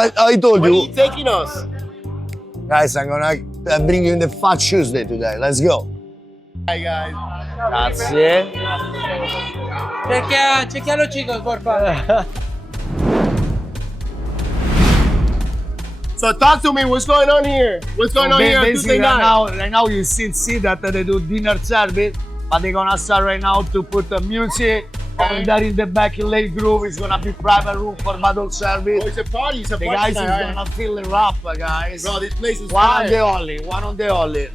but I told Where are you. you taking us? Guys, I'm gonna bring you in the Fat Tuesday today. Let's go. Hi guys. Grazie. Chequealo, chicos, por favor. So talk to me. What's going on here? What's going on here on Tuesday night? Right now you still see that they do dinner service, but they're gonna start right now to put the music. And there in the back in late groove is gonna be private room for bottle service. Oh, it's a party. It's a The party guys is night, right? gonna fill it up, guys. Bro, this place is One fire. on the only, one on the only.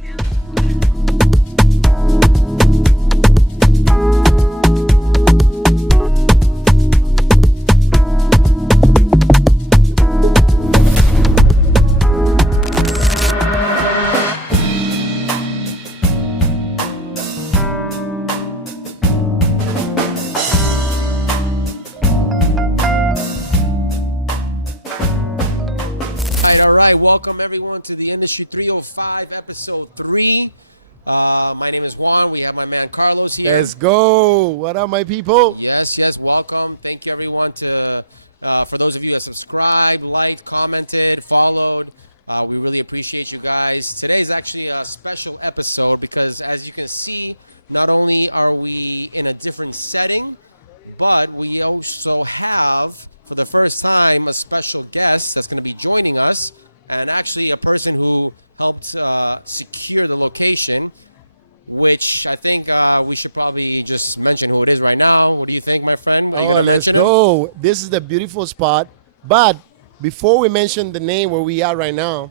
All right, welcome everyone to the Industry 305 episode 3. My name is Juan. We have my man Carlos here. Let's go. What up, my people? Yes, welcome. Thank you everyone for those of you that subscribed, liked, commented, followed. We really appreciate you guys. Today is actually a special episode because as you can see, not only are we in a different setting, but we also have, for the first time, a special guest that's going to be joining us, and actually a person who helped secure the location, which I think we should probably just mention who it is right now. What do you think, my friend? Are you Oh, gonna let's mention go. This is the beautiful spot. But before we mention the name where we are right now,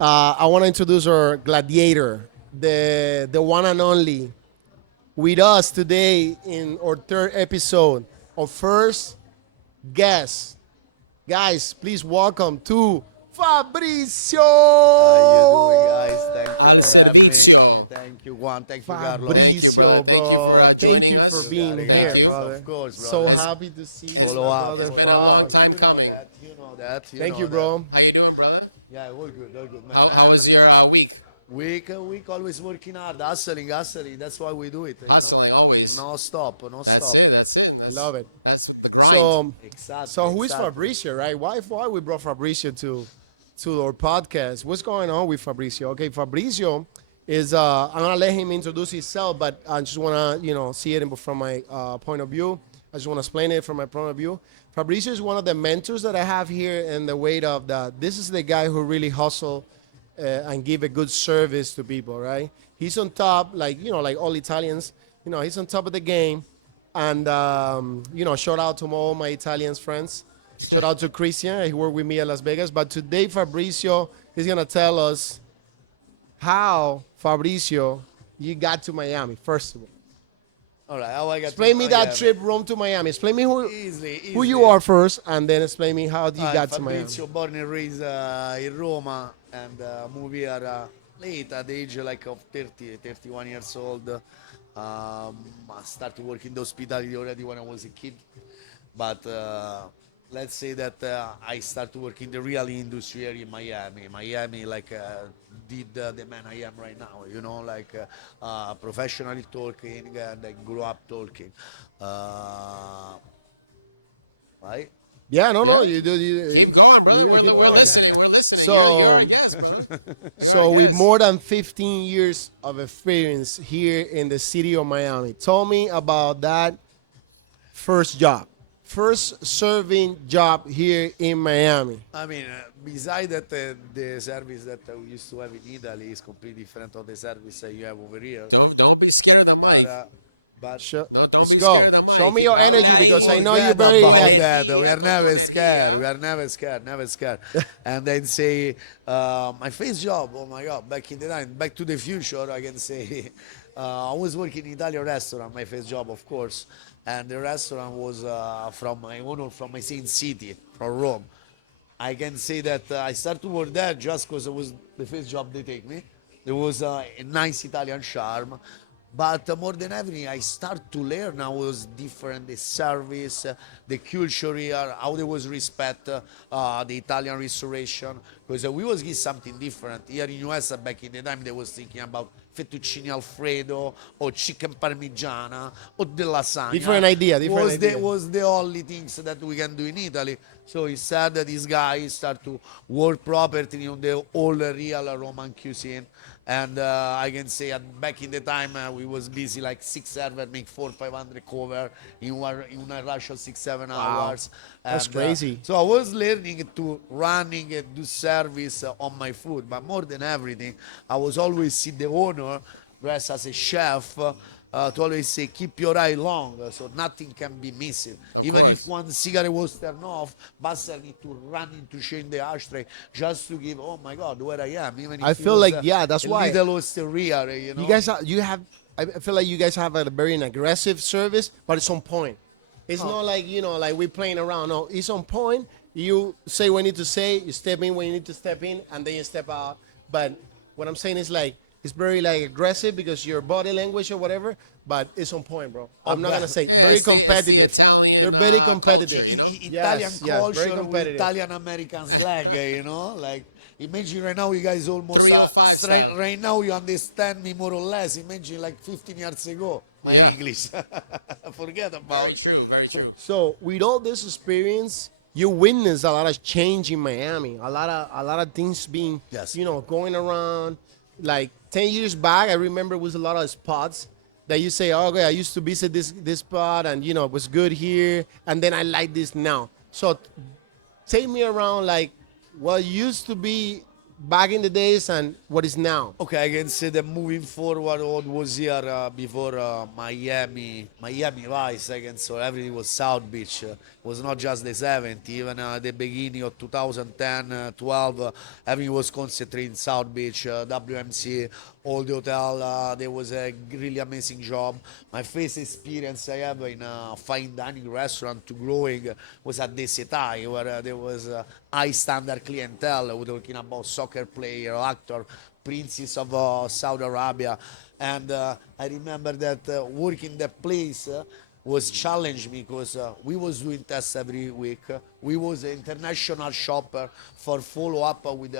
I want to introduce our gladiator, the one and only, with us today in our third episode, our first guest. Guys, please welcome to Fabrizio. How you doing, guys? Thank you Al for having me. Servicio. Thank you, Juan. Thank you, Carlos. Fabrizio, Thank you bro. for Thank joining you us. for being Thank here, you. brother. Of course, bro. So Let's happy to see you, follow my up. brother. It's been a long Fuck. time You know coming. that. You know that. Thank you, that. bro. How you doing, brother? Yeah, all good, man. How was your week? Week, always working hard, hustling. That's why we do it. You Hustling, know? always. No stop, no That's stop. it. That's, Love it. That's the grind. So, Exactly. so who is exactly. Fabrizio, right? Why we brought Fabrizio to our podcast? What's going on with Fabrizio? Okay, Fabrizio is I'm gonna let him introduce himself, but I just wanna see it from my point of view. I just wanna explain it from my point of view. Fabrizio is one of the mentors that I have here in the way of that. This is the guy who really hustle and give a good service to people, right? He's on top, like all Italians. He's on top of the game, and shout out to all my Italians friends. Shout out to Christian, he worked with me at Las Vegas. But today, Fabrizio is gonna tell us how Fabrizio you got to Miami. First of all, All right, how I got explain to me that Miami. trip, Rome to Miami. Explain me Easily. who you are first, and then explain me how you got to Miami. Fabrizio, born and raised in Roma, and moved here late at the age like of 30, 31 years old. I started working in the hospitality already when I was a kid, but let's say that I started working the real industry here in Miami. Miami, did the man I am right now. Professionally talking, and I grew up talking. Right? Yeah, no, you do. Keep going, brother. Yeah, We're, keep we're going. listening. We're listening. So- You're our guest, brother. So with more than 15 years of experience here in the city of Miami, tell me about that first serving job here in Miami. I mean, besides that, the service that we used to have in Italy is completely different of the service that you have over here. Don't be scared of the But, mic. but Don't Let's be go. scared of the Show mic. me your energy because I know you're forget very about like. that. We are never scared. We are never scared. Never scared. And then say, my first job. Oh my God! Back in the time, Back to the Future. I can say, I was working in Italian restaurant. My first job, of course, and the restaurant was from my owner from my same city, from Rome. I can say that I started to work there just because it was the first job they take me. There was a nice Italian charm. But more than everything, I start to learn how was different the service, the culture here, how there was respect, the Italian restoration. Because we was getting something different. Here in US back in the time, they was thinking about fettuccine alfredo or chicken parmigiana or the lasagna. Different idea. Was the only things that we can do in Italy. So he said that this guy start to work properly on the all real Roman cuisine. And I can say back in the time we was busy like 6 server make 400-500 cover in a rush of 6-7 hours. That's And crazy. so I was learning to running and do service on my food, but more than everything, I was always see the owner dressed as a chef. To always say keep your eye long so nothing can be missing. Even if one cigarette was turned off, Buster need to run in to change the ashtray just to give, oh my god, where I am. Even if I it feel was like, yeah, that's a why. little osteria, you know. You guys, you have. I feel like you guys have a very aggressive service, but it's on point. It's not like like we're playing around. No, it's on point. You say what you need to say. You step in when you need to step in, and then you step out. But what I'm saying is like it's very like aggressive because your body language or whatever. But it's on point, bro. I'm not gonna say very it's the competitive. Italian, You're very culture, competitive. you know? Italian Yes, very culture with competitive. Italian American slang, you know, like imagine right now you guys almost 305 straight style. right now you understand me more or less. Imagine like 15 years ago, my Yeah. English. Forget Very about. true, very true. So with all this experience, you witness a lot of change in Miami. A lot of things being Yes. going around. Like 10 years back, I remember it was a lot of spots that you say, oh, okay, I used to visit this spot and it was good here, and then I like this now. So take me around like what used to be back in the days and what is now. Okay, I can say that moving forward, what was here before Miami Vice, I can say everything was South Beach. Was not just the 70s, even the beginning of 2010, 12, everything was concentrated in South Beach, WMC, all the hotel. There was a really amazing job. My first experience I have in a fine dining restaurant to growing was at the Setai, where there was high standard clientele. We're talking about soccer player, actor, princes of Saudi Arabia. And I remember that working that place was challenged me because we was doing tests every week. We was an international shopper for follow up with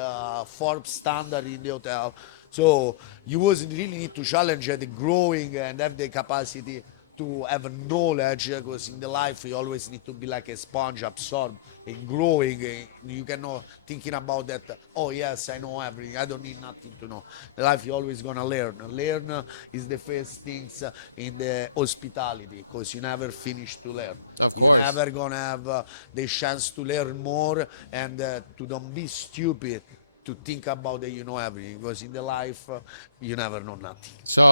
Forbes standard in the hotel. So you was really need to challenge the growing and have the capacity to have knowledge because in the life you always need to be like a sponge, absorb and growing. You cannot thinking about that. Oh yes, I know everything. I don't need nothing to know. In life you always gonna learn. Learn is the first things in the hospitality because you never finish to learn. Of You course. never gonna have the chance to learn more and to don't be stupid to think about that you know everything because in the life you never know nothing. So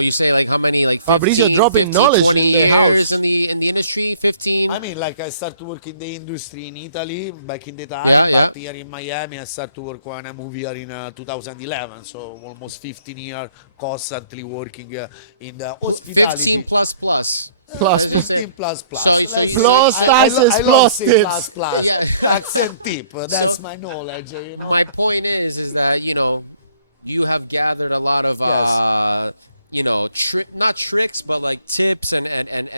you say like how many like Fabrizio 15, dropping 15, knowledge 20 in the years house. in the industry, 15. I mean, like I started to work in the industry in Italy back in the time, Yeah, but here in Miami, I started to work when I moved here in 2011. So almost 15 years constantly working in the 15 hospitality. plus plus. Plus, 15 plus plus. So Let's you- Plus taxes, I love plus say tips. plus plus. Tax and tip. That's my knowledge, you know. My point is that you have gathered a lot of Yes. not tricks but like tips and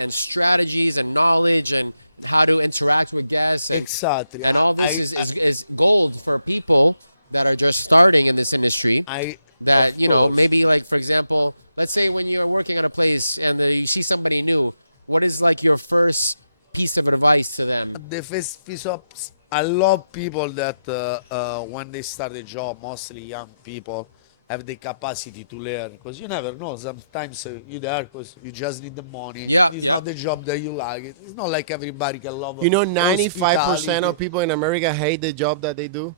strategies and knowledge and how to interact with guests. Exactly. And all I, this is gold for people that are just starting in this industry. I, That of course. maybe like for example, let's say when you're working on a place and then you see somebody new, what is like your first piece of advice to them? The first piece of I love people that when they start a job, mostly young people, have the capacity to learn because you never know. Sometimes you there because you just need the money. Yeah, It's yeah. not the job that you like. It's not like everybody can love. 95% hospitality. of people in America hate the job that they do.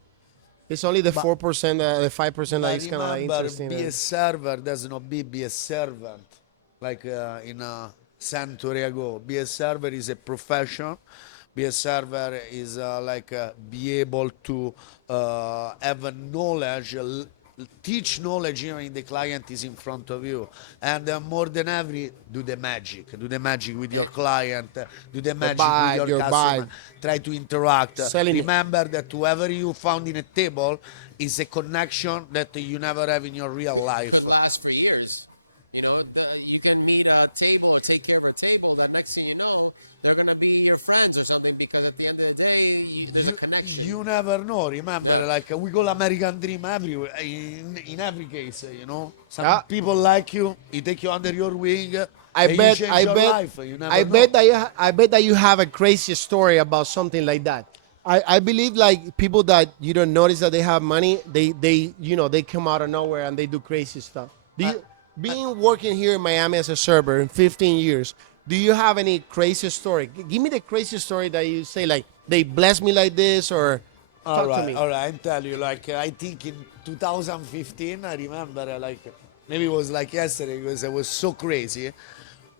It's only the 4%, the 5% that But is kind of like remember, interesting. be a server does not be a servant. Like in a century ago, be a server is a profession. Be a server is be able to have a knowledge, teach knowledge even if the client is in front of you. And more than ever, do the magic. Do the magic with your client. Do the magic vibe, with your your customer. vibe. Try to interact. Selling it. Remember that whoever you found in a table is a connection that you never have in your real life. Could last for years. You can meet a table or take care of a table that next thing you know, they're going to be your friends or something because at the end of the day, there's a connection. You never know. Remember, like we call American dream everywhere, in every case. Some Yeah. people like you, he take you under your wing. I and you change your life. You never know. I bet that you have a crazy story about something like that. I believe like people that you don't notice that they have money, they come out of nowhere and they do crazy stuff. Do you being working here in Miami as a server in 15 years? Do you have any crazy story? Give me the crazy story that you say like they bless me like this or talk to me. All right. I tell you, like I think in 2015, I remember, like maybe it was like yesterday because it was so crazy.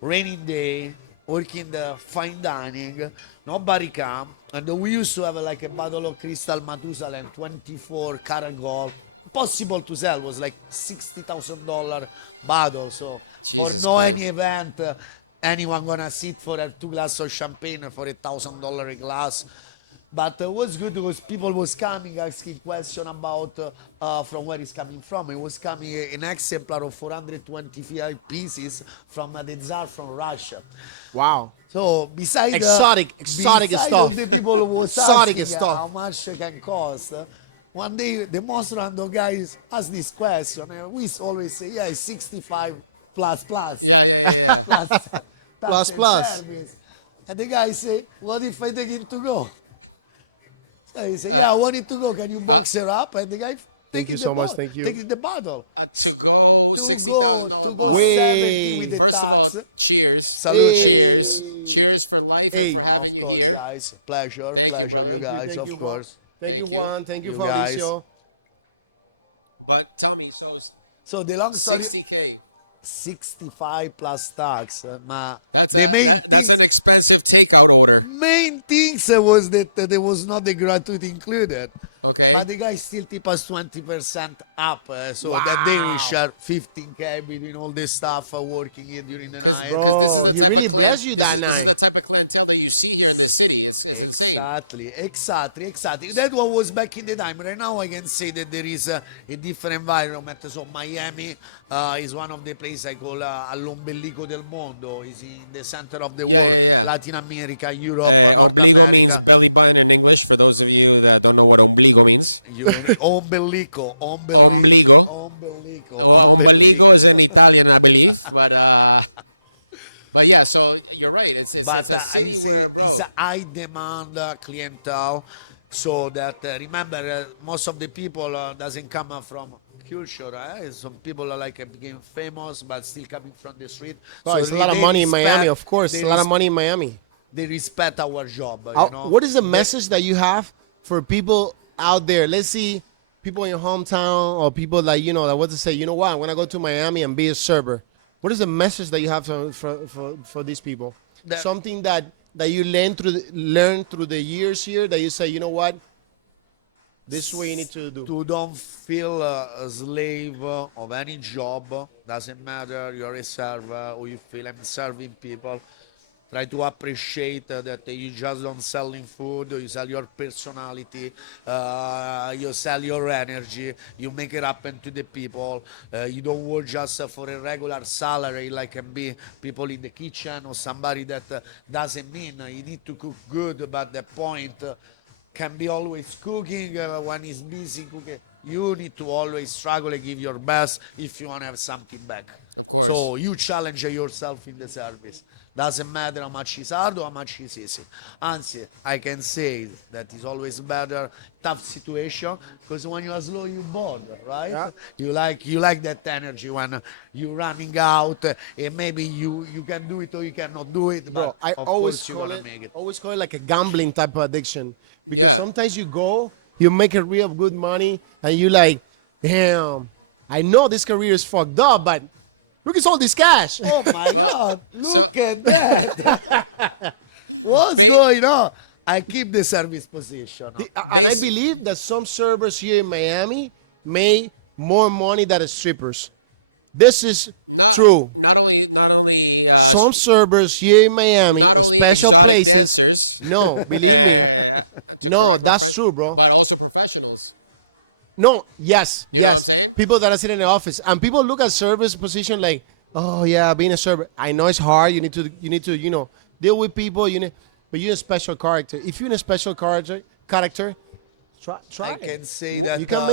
Raining day, working the fine dining, nobody come, and we used to have like a bottle of Crystal Matusalem, 24 karat gold. Possible to sell was like $60,000 bottle. So for Jesus no Christ. any event, anyone gonna sit for a two glass of champagne for $1,000 a glass. But it was good because people was coming asking question about from where it's coming from. It was coming an exemplar of 425 pieces from the Tsar from Russia. Wow. So beside Exotic beside all stuff. the people who was Exotic asking stuff. how much it can cost, one day the most random guys asked this question. And we always say, yeah, it's 65 plus plus Yeah, yeah, yeah. plus tax Plus, and plus. service. And the guy say, what if I take it to go? So he said, yeah, I want it to go. Can you box her up? And the guy Thank you so much. Thank you. Take it the bottle. To go, To 60,000 to go Wait. 70 with the First of all, tax. cheers. Salute. Cheers. Cheers for life Hey. and for having Of you course, here. guys. Pleasure, Thank you, pleasure, brother. you guys, of course. Thank you, Thank you. Juan. Thank you, You guys. Fabrizio. But tell me, so So the long story, 60K. 65 plus tax. That's The main that's things, an expensive takeout order. main things was that there was not the gratuity included. Okay. But the guy still tip us 20% up. So that day we Wow. share 15K between all this stuff working here during the night. Bro, This is he the type really of blessed you that This night. is the type of clientele that you see here in the city. It's insane. Exactly. That one was back in the time. Right now, I can say that there is a different environment. So Miami is one of the places I call all'ombelico del mondo. Is in the center of the Yeah, world. yeah, yeah. Latin America, Europe, North Ombligo means America. belly button in English for those of you that don't know what ombligo means. Ombelico. Ombligo is in Italian, I believe. But yeah, so you're right. But it's a I city say where, bro, it's a high demand clientele. So that remember, most of the people doesn't come from culture. Some people are like became famous, but still coming from the street. Oh, So it's a lot of they money in Miami, respect- of course. They, A lot of res- money in Miami. they respect our job. What is the message that you have for people out there? Let's see people in your hometown or people like, that want to say, you know what, I'm going to go to Miami and be a server. What is the message that you have for these people? The- Something that you learn through the years here that you say, you know what, this is what you need to do. To don't feel a slave of any job. Doesn't matter you're a server or you feel I'm serving people. Try to appreciate that you just don't selling food, you sell your personality, you sell your energy, you make it happen to the people. You don't work just for a regular salary like can be people in the kitchen or somebody that doesn't mean you need to cook good, but the point can be always cooking when he's busy cooking. You need to always struggle and give your best if you want to have something back. course. So you challenge yourself in the service. Doesn't matter how much is hard or how much is easy. Anzi, I can say that it's always better tough situation because when you are slow, you bored, right? Yeah. You like that energy when you're running out and maybe you can do it or you cannot do it. Bro, but I of always course you're call gonna it, make it. always call it like a gambling type of addiction because Yeah. sometimes you go, you make a real good money, and you like, damn, I know this career is fucked up, but look at all this cash. Oh my God! Look at that! What's going on? I keep the service position. And I believe that some servers here in Miami make more money than the strippers. This is true. Not only Some servers here in Miami, not only special exotic places. dancers, No, believe me. No, that's true, bro. but also professionals. No, yes, You know what yes. I'm saying? People that are sitting in the office and people look at service position like, oh yeah, being a server. I know it's hard. You need to, deal with people. But you're a special character. If you're in a special character, try I it. can say that You can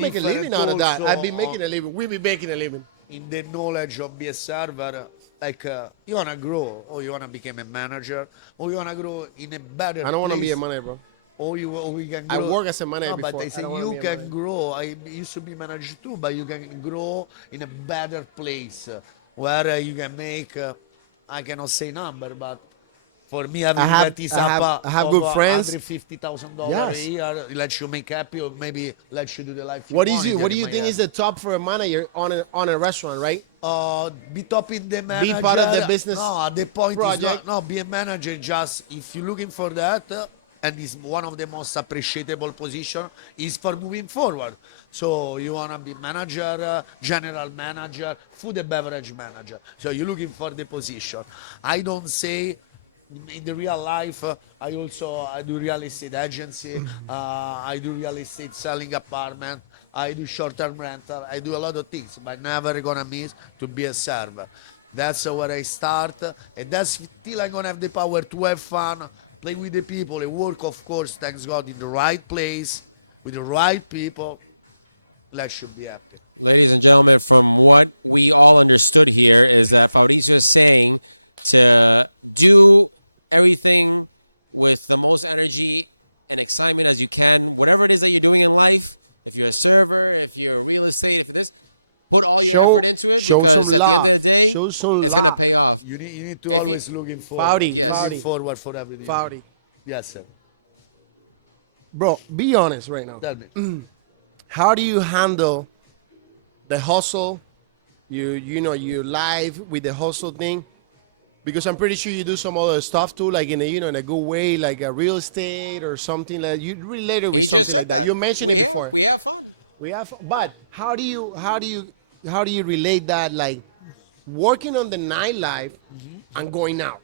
make a different living out of that. also I've been making a living. We've been making a living. in the knowledge of be a server. Like you wanna grow, or you wanna become a manager, or you wanna grow in a better. I don't want to be a place. manager, bro. or we can I grow. work as a manager No, but before. I I say don't wanna you be a can manager. grow. I used to be manager too, but you can grow in a better place where you can make. I cannot say number, but for me, having that is up I have of good friends. $150,000 a Yes. year lets you make happy, or maybe lets you do the life you What is want. you? Here What do in you think Miami. is the top for a manager on a restaurant, right? Be top in the Be part of the manager. business No, the point is project. not no be a manager. Just if you're looking for that, and is one of the most appreciable position is for moving forward. So you wanna be manager, general manager, food and beverage manager. So you're looking for the position. I don't say in the real life, I do real estate agency. I do real estate selling apartment. I do short-term rental. I do a lot of things, but never gonna miss to be a server. That's where I start, and that's till I'm gonna have the power to have fun, play with the people, and work, of course, thanks God, in the right place with the right people. Let's should be happy. Ladies and gentlemen, from what we all understood here is that Fabrizio is saying to do everything with the most energy and excitement as you can. Whatever it is that you're doing in life, if you're a server, if you're real estate, if this, put all your Show effort into it show because some at the end of love. the day, Show some it's going love. to pay off. You need to If always you, looking forward, Fauci, Yes. looking Fauci, forward for everything. Fauci. Yes, sir. Bro, be honest right now. Tell me. How do you handle the hustle? You know you live with the hustle thing, because I'm pretty sure you do some other stuff too, like in a in a good way, like a real estate or something like you related with He just something said like that. You mentioned it we, before. we have fun. We have, but how do you relate that, like working on the nightlife and going out?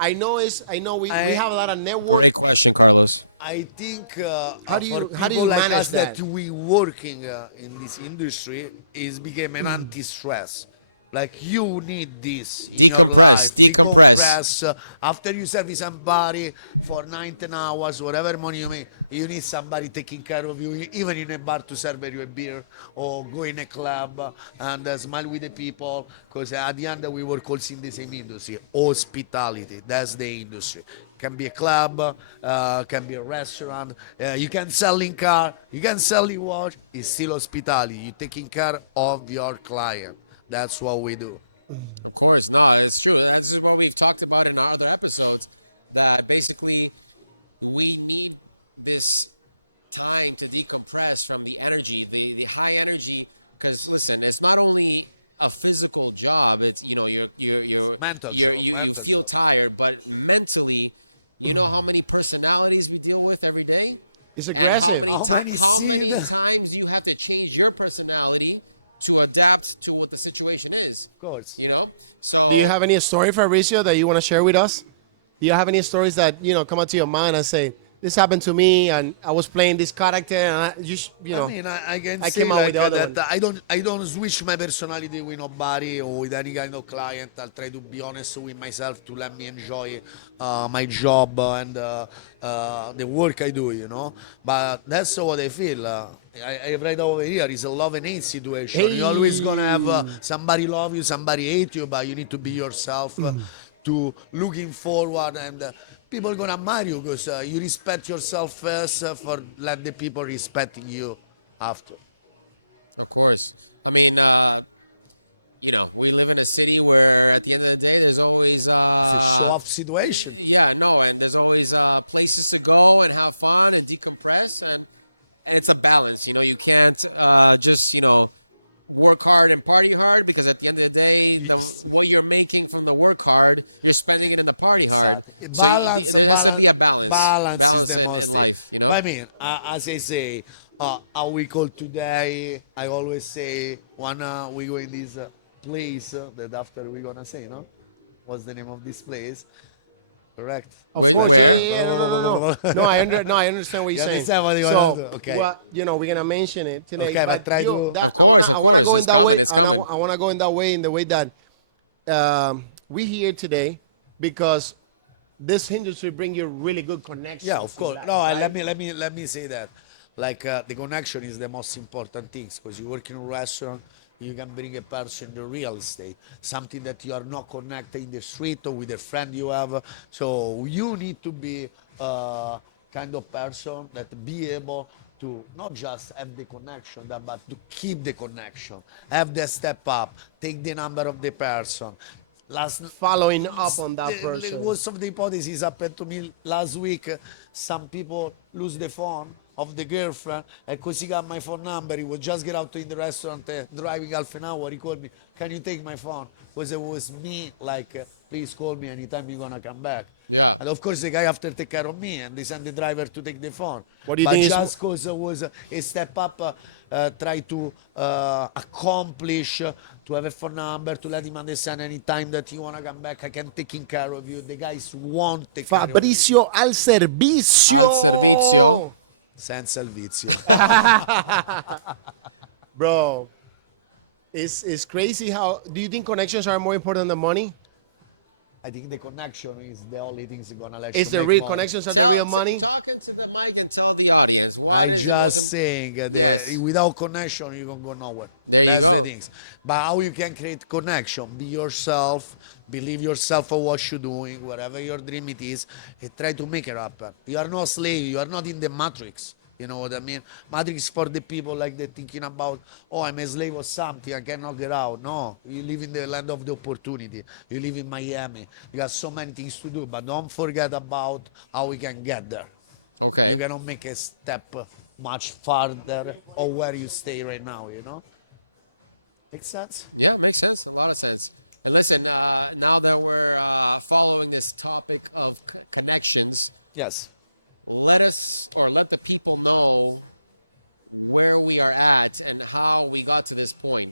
I know we I have a lot of network. Great question, Carlos. I think How do for how do people you like manage us that that? we working in this industry is became an anti-stress. Like you need this in your Decompress, life. decompress. Decompress. After you service somebody for 19 hours, whatever money you make, you need somebody taking care of you, even in a bar to serve you a beer or go in a club and smile with the people. Because at the end, we work also in the same industry, hospitality. That's the industry. Can be a club, can be a restaurant. You can sell in car, you can sell in watch. It's still hospitality. You're taking care of your client. That's what we do. Of course, no, it's true. This is what we've talked about in our other episodes. That basically we need this time to decompress from the energy, the high energy. Because listen, it's not only a physical job. It's Mental you're, job, you mental feel job. tired, but mentally, you know how many personalities we deal with every day. It's And aggressive. How many how many seen? times you have to change your personality to adapt to what the situation is. Of course. You know, so Do you have any story, Fabrizio, that you want to share with us? Do you have any stories that come up to your mind and say, "This happened to me, and I was playing this character, and I mean, I can I say came out like with the other that. one." I don't switch my personality with nobody or with any kind of client. I'll try to be honest with myself to let me enjoy my job and the work I do. But that's what I feel. I right over here is a love and hate situation. You're always gonna have Hey. somebody love you, somebody hate you, but you need to be yourself. To looking forward and. People gonna admire you because you respect yourself first for let the people respecting you after. of course, I mean, we live in a city where at the end of the day, there's always It's a show off situation. yeah, no, and there's always places to go and have fun and decompress, and it's a balance. You can't just work hard and party hard because at the end of the day, what you're making from the work hard, you're spending it in the party hard. Exactly. So Balance, there's balance, to be a balance. balance is the in most. life, But I mean, as I say, how we call today, I always say when we go in this place that after we gonna say, no? What's the name of this place? Correct. Of Wait, course, yeah, okay. yeah, yeah, no. No, I understand what you're You saying. understand what you So, wanna do? Okay. well, we're gonna mention it today. Okay, but try to- I wanna go in It's that coming, way. it's And coming. I wanna go in that way, in the way that we here today because this industry bring you really good connections. Yeah, of course. in that, No, right? let me say that. Like the connection is the most important thing because you work in a restaurant, you can bring a person in the real estate, something that you are not connected in the street or with a friend you have. So you need to be kind of person that be able to not just have the connection, but to keep the connection, have the step up, take the number of the person. Last Following up on that the person. most of the hypotheses happened to me last week. Some people lose the phone of the girlfriend, and because he got my phone number, he would just get out in the restaurant, driving half an hour. He called me, "Can you take my phone?" Because it was me, like, "Please call me anytime you're gonna come back." Yeah. And of course, the guy after take care of me, and they send the driver to take the phone. What do you but think is just because it was a step up, try to accomplish, to have a phone number, to let him understand anytime that you wanna come back, I can taking care of you. The guys won't take care of you. Fabrizio al servicio. Al servicio. Senza il vizio. Bro, it's crazy how. Do you think connections are more important than money? I think the connection is the only thing that's gonna let Is you the make real money. connections are the real money? Talking to the mic and tell the audience. What I is just saying that Yes. without connection you can go nowhere. There you That's go. the things. But how you can create connection? Be yourself, believe yourself for what you're doing, whatever your dream it is, and try to make it happen. You are not slave. You are not in the matrix. You know what I mean? Matrix for the people like they're thinking about, oh, I'm a slave of something, I cannot get out. No, you live in the land of the opportunity. You live in Miami. You got so many things to do, but don't forget about how we can get there. Okay. You cannot make a step much farther or where you stay right now, you know? Make sense? Yeah, makes sense. A lot of sense. And listen, now that we're following this topic of connections, Yes. let us or let the people know where we are at and how we got to this point.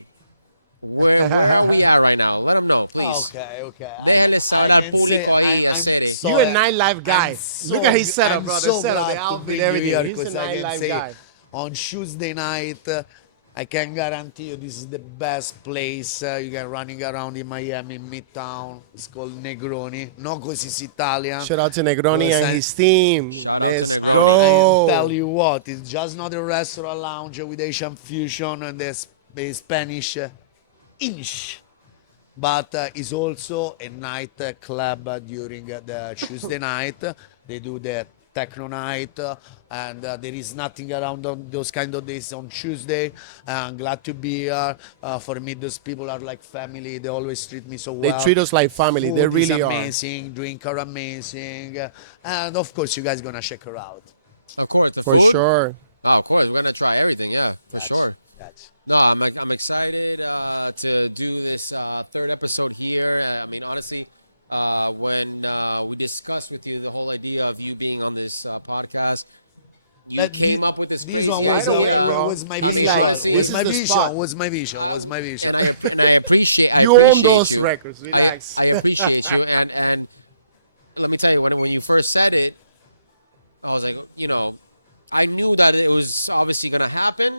Where are we at right now? Let them know, please. Okay. Déjenles I hablar can público say ahí, I'm Aceri. so, You a nightlife guy. I'm so- Look at his setup, I'm bro. The so setup, the glad to outfit, bring you everything. here He's a 'cause I can nightlife say guy. on Tuesday night, I can guarantee you this is the best place. You can running around in Miami, Midtown. It's called Negroni. No, because it's Italian. Shout out to Negroni Because and I- his team. out Let's to Negroni. go. I tell you what, it's just not a restaurant lounge with Asian fusion and the Spanish English. But it's also a night club during the Tuesday night. They do the techno night, and there is nothing around on those kind of days on Tuesday. I'm glad to be here. For me, those people are like family. They always treat me so They well. treat us like family. They Food is really are. amazing. Drink are amazing, and of course, you guys gonna check her out. Of course, the For food? sure. Oh, of course, we're gonna try everything. Yeah, for sure. That's. No, I'm excited to do this third episode here. I mean, honestly, when we discussed with you the whole idea of you being on this podcast, you That came up with this. this crazy one Right was, away, bro. was my He's vision. like, was this my is the vision. spot. Was my vision. Was my vision. And I appreciate. You own appreciate those you. records. Relax. I appreciate you, and let me tell you, when you first said it, I was like, I knew that it was obviously gonna happen,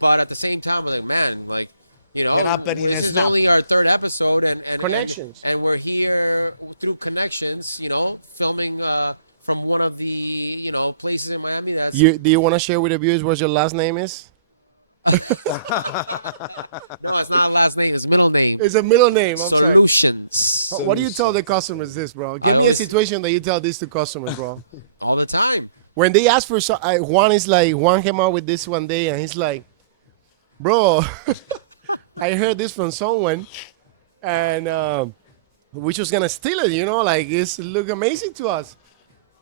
but at the same time, I'm like, man, like, Can happen in a this is snap. only our third episode, and Connections. and we're here through connections, filming from one of the places in Miami. That's Do you want to share with the viewers what your last name is? no, it's not last name, it's middle name. It's a middle name. I'm sorry. Solutions What do you tell the customers this, bro? Give me a situation that you tell this to customers, bro. all the time. When they ask for Juan came out with this one day and he's like, bro, I heard this from someone and we just gonna steal it, like it's look amazing to us.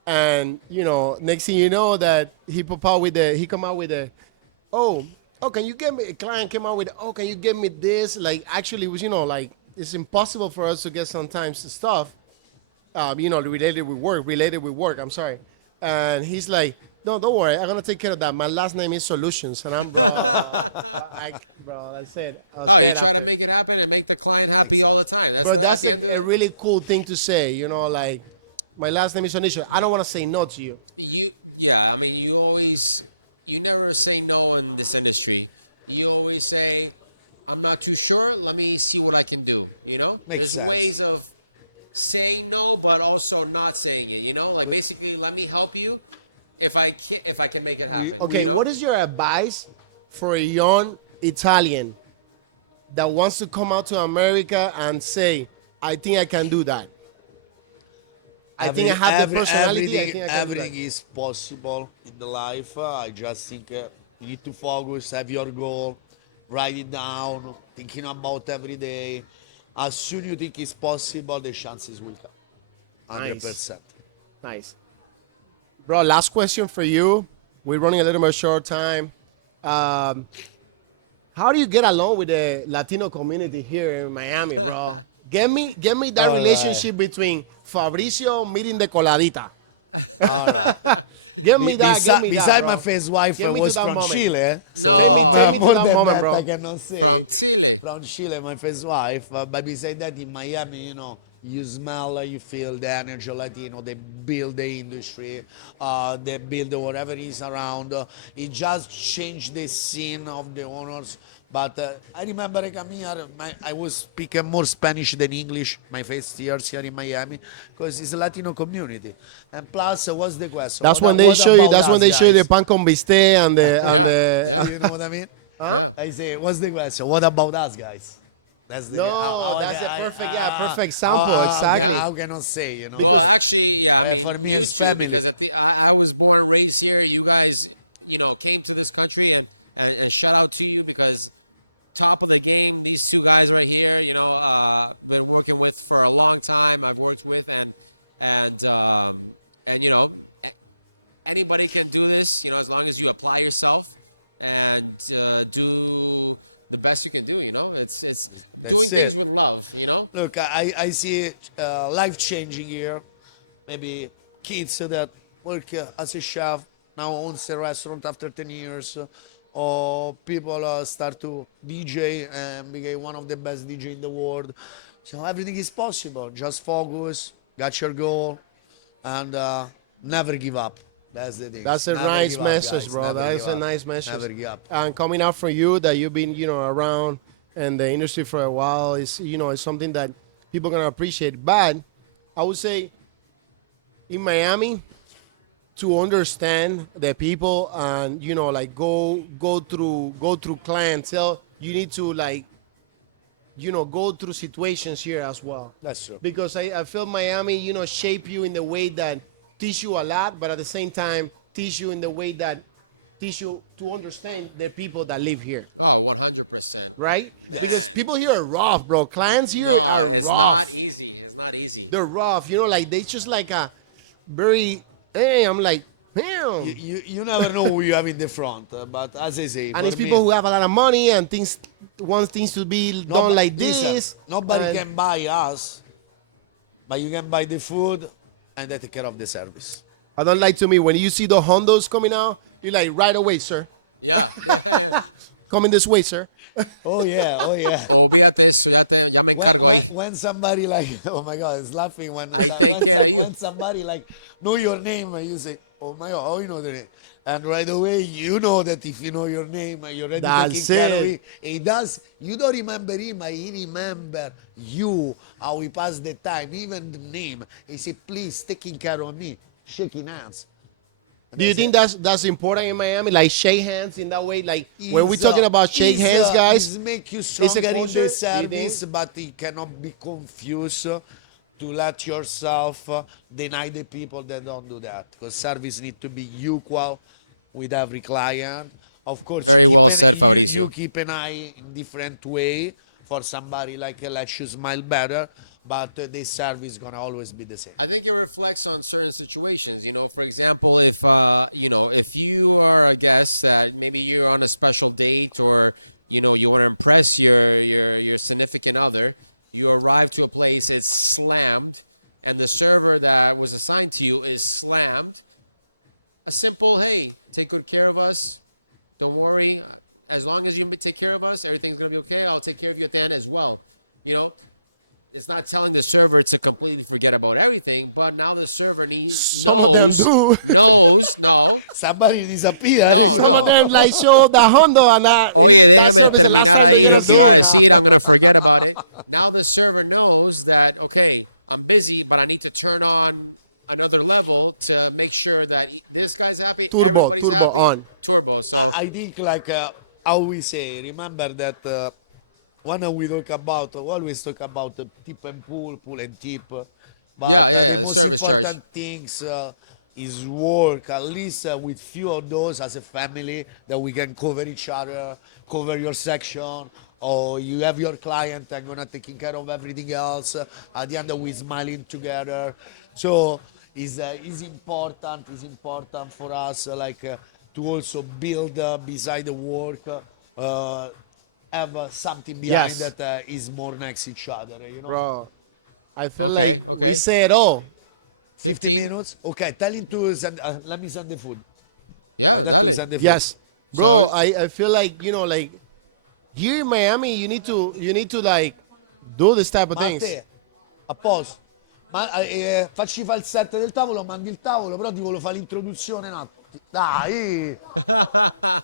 And next thing you know that he come out with a, oh, can you get me, a client came out with, oh, can you get me this? Like actually it was, like it's impossible for us to get sometimes stuff, related with work, I'm sorry. And he's like, no, don't worry, I'm gonna take care of that. My last name is Solutions, and I'm bro, bro, that's it. I was No, dead you're after. trying to make it happen and make the client happy all the time. But that's that's a really cool thing to say, like my last name is Solutions. I don't want to say no to you. I mean, you never say no in this industry. You always say, I'm not too sure, let me see what I can do, Makes There's sense. ways of saying no, but also not saying it, like basically, let me help you if I can make it happen. Okay, what is your advice for a young Italian that wants to come out to America and say, I think I can do that? I think I have the personality. I everything, think I can do that. everything is possible in the life. I just think you need to focus, have your goal, write it down, thinking about every day. As soon you think it's possible, the chances will come. Nice. 100%. Nice. Bro, last question for you. We're running a little bit short time. Um, how do you get along with the Latino community here in Miami, bro? Get me that All right. relationship between Fabrizio meeting the coladita. All right. Give me that. Give me that, Beside bro. my first wife Get me was to that from moment. Chile, so Take me to more that than moment, that bro. I cannot say. Chile. From Chile, my first wife. But beside that, in Miami, you smell, you feel the energy of Latino. They build the industry, they build whatever is around. It just changed the scene of the owners. But I remember I come here, I was speaking more Spanish than English my first years here in Miami because it's a Latino community. And plus, what's the question? That's What when they what show you. about That's when us, they show you the guys? pan con bistec and the. You know what I mean? Huh? I say, what's the question? What about us, guys? That's the No, that's a perfect, perfect sample. Exactly. How can I say, Because- Well, actually, yeah. For me, you it's too, family. because I was born and raised here. You guys, came to this country, and shout out to you because top of the game. These two guys right here, been working with for a long time. I've worked with, and anybody can do this. As long as you apply yourself and do the best you can do. It's That's doing it. things with love. Look, I see life changing here. Maybe kids that work as a chef now owns a restaurant after 10 years. Or people start to DJ and become one of the best DJ in the world. So everything is possible. Just focus, got your goal, and never give up. That's the thing. That's a Never nice give up, message, guys. bro. Never That give is a up. nice message. Never give up. And coming out from you, that you've been, around in the industry for a while, is, is something that people are gonna appreciate. But I would say, in Miami, to understand the people and like go through clientele, you need to go through situations here as well. That's true. Because I feel Miami, shape you in the way that teach you a lot, but at the same time teach you in the way that teach you to understand the people that live here, Oh, 100%. right? Yes. Because people here are rough, bro. Clients here are It's rough. not easy. It's not easy. They're rough, like they just like a very. Hey, I'm like, damn. You never know who you have in the front, but as I say, And for it's me, people who have a lot of money and want things to be done like listen, this. Nobody and can buy us, but you can buy the food and they take care of the service. I don't like to me when you see the Hondos coming out, you're like, right away, sir. Yeah. Coming this way, sir. Oh yeah, oh yeah. Olvídate eso, ya me When, encargo when, ahí. when somebody like, oh my God, it's laughing when somebody like know your name and you say, oh my God, how you know the name? And right away you know that if you know your name and you're already That's taking care of it. it. He does. You don't remember him, but he remember you. How we pass the time, even the name. He said, please taking care of me, shaking hands. And Do you that's think it. that's important in Miami? Like shake hands in that way? Like when we're talking about shake Is, hands, guys, is make you a stronger in culture, do you the service, think? but it cannot be confused to let yourself deny the people that don't do that. Because service need to be equal with every client. Of course, Very you keep well said, Fabrizio. you keep an eye in different way for somebody like let you smile better, but the service gonna always be the same. I think it reflects on certain situations. For example, if if you are a guest that maybe you're on a special date, or you want to impress your significant other, you arrive to a place, it's slammed, and the server that was assigned to you is slammed. A simple, hey, take good care of us. Don't worry. As long as you take care of us, everything's gonna be okay. I'll take care of you at the end as well. It's not telling the server to completely forget about everything, but now the server needs. Some of them knows- do. Knows, no. Somebody disappeared. Some of them like show the Hondo and Yeah, that service the last time they're they're gonna see it. see it. I'm gonna forget about it. Now the server knows that okay, I'm busy, but I need to turn on another level to make sure that this guy's happy. Turbo everybody's happy. on. Turbo. So I think like how we say. Remember that when we talk about, always talk about tip and pull and tip. But Yeah, the yeah, most service charge. important things is work, at least with few of those as a family that we can cover each other, cover your section, or you have your client and gonna taking care of everything else. At the end, we smiling together. So is important for us to also build beside the work. Have something behind Yes, that is more next each other, you know. bro. I feel Okay, like we okay. say it all. 50 minutes? Okay, tell him to send, let me send the food. Yeah, That to dale. send the food. Yes, bro. So, I feel like like here in Miami, you need to like do this type of Ma a things. te, a posto. Ma facci fare il set del tavolo, mandi il tavolo, però ti volevo fare l'introduzione un attimo. Dai!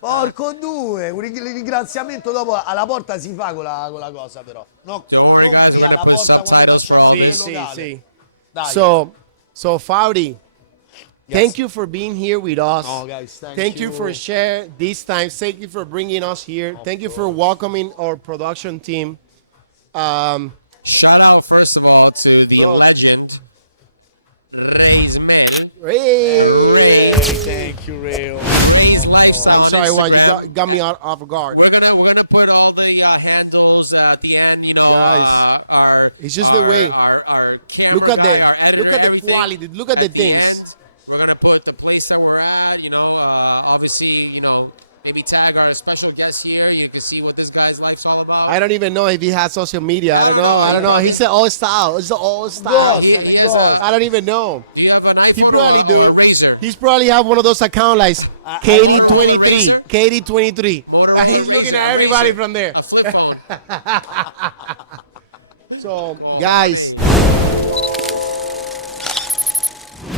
Porco due! Un ringraziamento dopo alla porta si fa con la cosa però. No, don't worry, non guys. qui We're gonna alla put porta quando subtitles for facciamo all aprire See, il this. see, locale. see. Dai. So Fabri, Yes. thank you for being here with us. No, guys, thank Thank you you. for sharing these times. Thank you for bringing us here. Of Thank you for course. welcoming our production team. Shout out, first of all, to the Bro. legend, Ray's man. Hey. Thank you, Ray. Ray's Lifestyle. I'm on sorry, Juan. You Instagram. got me off guard. We're gonna put all the handles at the end. You know, Guys, our it's just the way. our camera Look at guy, the our editor, look at the everything. quality. Look at the At things. end, we're gonna put the place that we're at. You know, obviously, you know, maybe tag our special guest here. You can see what this guy's life's all about. I don't even know if he has social media. I don't know. I don't know. He said all style. It's all style. Ghost, He and it has goes. a- I don't even know. Do you have an iPhone He or probably a do. Razor? He's probably have one of those accounts like KD23, Razor? KD23, Motorola and he's looking Razor, at everybody Razor. from there. A flip phone. So, guys,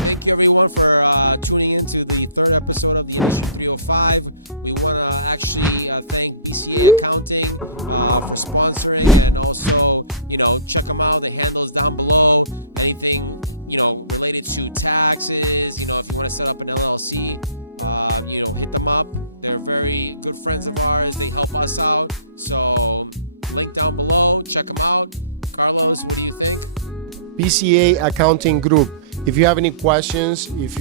Thank you everyone for tuning into the third episode of the Industry 305. We want to actually thank BCA Accounting for sponsoring, and also, you know, check them out. The handles down below. Anything, you know, related to taxes. You know, if you want to set up an LLC, you know, hit them up. They're very good friends of ours. They help us out. So, link down below. Check them out. Carlos, what do you think? BCA Accounting Group. If you have any questions, if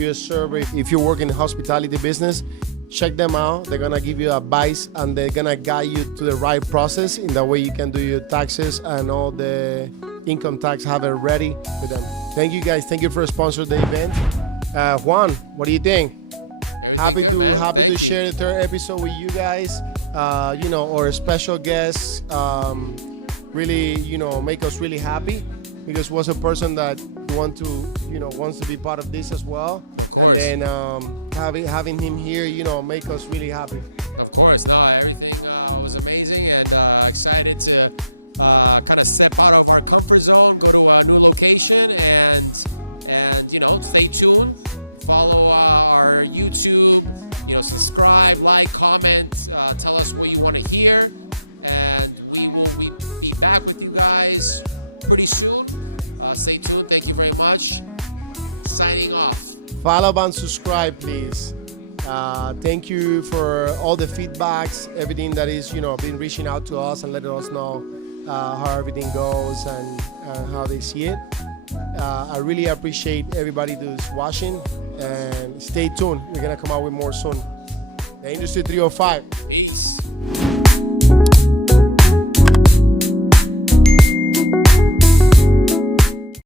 you work in the hospitality business, check them out. They're gonna give you advice and they're gonna guide you to the right process. In that way, you can do your taxes and all the income tax, have it ready with them. Thank you guys. Thank you for sponsoring the event. Juan, what do you think? Happy to share the third episode with you guys. You know, our special guests really, you know, make us really happy because was a person that wants to be part of this as well. And course. then having him here, you know, make us really happy. Of course, no, everything was amazing and excited to kind of step out of our comfort zone, go to a new location, and you know, stay tuned. Follow our YouTube, you know, subscribe, like, comment, tell us what you want to hear, and we will be back with you guys pretty soon. Stay tuned. Thank you very much. Signing off. Follow and subscribe, please. Thank you for all the feedbacks, everything that is, you know, been reaching out to us and letting us know how everything goes and how they see it. I really appreciate everybody who's watching, and stay tuned. We're gonna come out with more soon. The Industry 305. Peace.